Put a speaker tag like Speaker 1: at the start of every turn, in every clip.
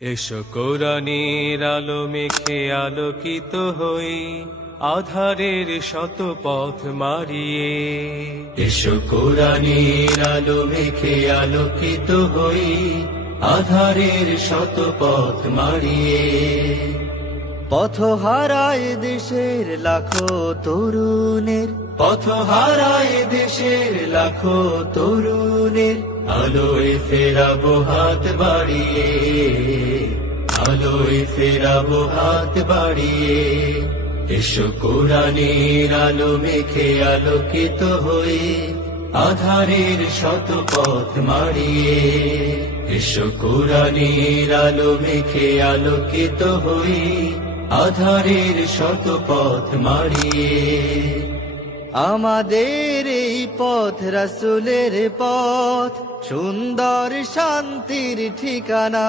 Speaker 1: এসো কোরআনের আলো মেখে আলোকিত হই আধারের শত পথ মারিয়ে।
Speaker 2: এসো কোরআনের আলো মেখে আলোকিত হই আধারের শত পথ মারিয়ে।
Speaker 3: পথ হারায় দেশের লাখো তরুণের।
Speaker 2: পথ হারায় দেশের লাখো তরুণের আলোয় ফেরাবো হাত বাড়িয়ে। আলোয় ফেরাবো হাত বাড়িয়ে। এসো কোরআনের আলো মেখে আলোকিত হয়ে, আধারের শত পথ মারিয়ে এসো কোরআনের আলো মেখে আলোকিত হয়ে, আধারের শত পথ মারিয়ে
Speaker 3: আমাদের এই পথ রাসুলের পথ, সুন্দর শান্তির ঠিকানা।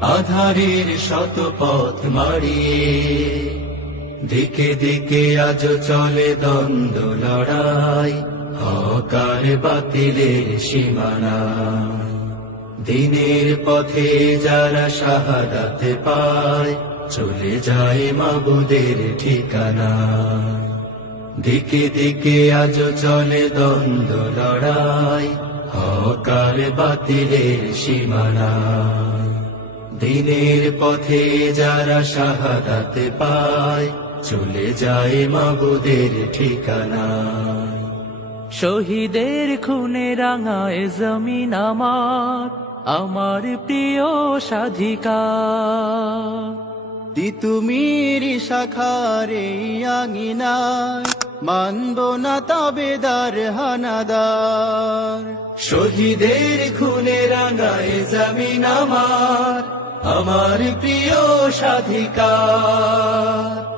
Speaker 2: আধারের শত পথ মারিয়ে দিকে দিকে আজ চলে দ্বন্দ্ব লড়াই, হকার বাতিলের সীমানা। দিনের পথে যারা শাহাদাতে পায়, চলে যায় মাবুদের ঠিকানা। দিকে দিকে আজ চলে দ্বন্দ্ব লড়াই, হকার বাতিলের সীমানা। দিনের পথে যারা শাহাদাতে পায় চলে যায় মাবুদের ঠিকানা
Speaker 1: শহীদের খুনে রাঙায় জমিন আমার আমার প্রিয় সাধিকা
Speaker 3: তিতুমির শাখারে আঙিনায় মানব না তবেদার হানাদার।
Speaker 2: শহীদের খুনে রাঙায় জমিন আমার আমার প্রিয় সাধিকার।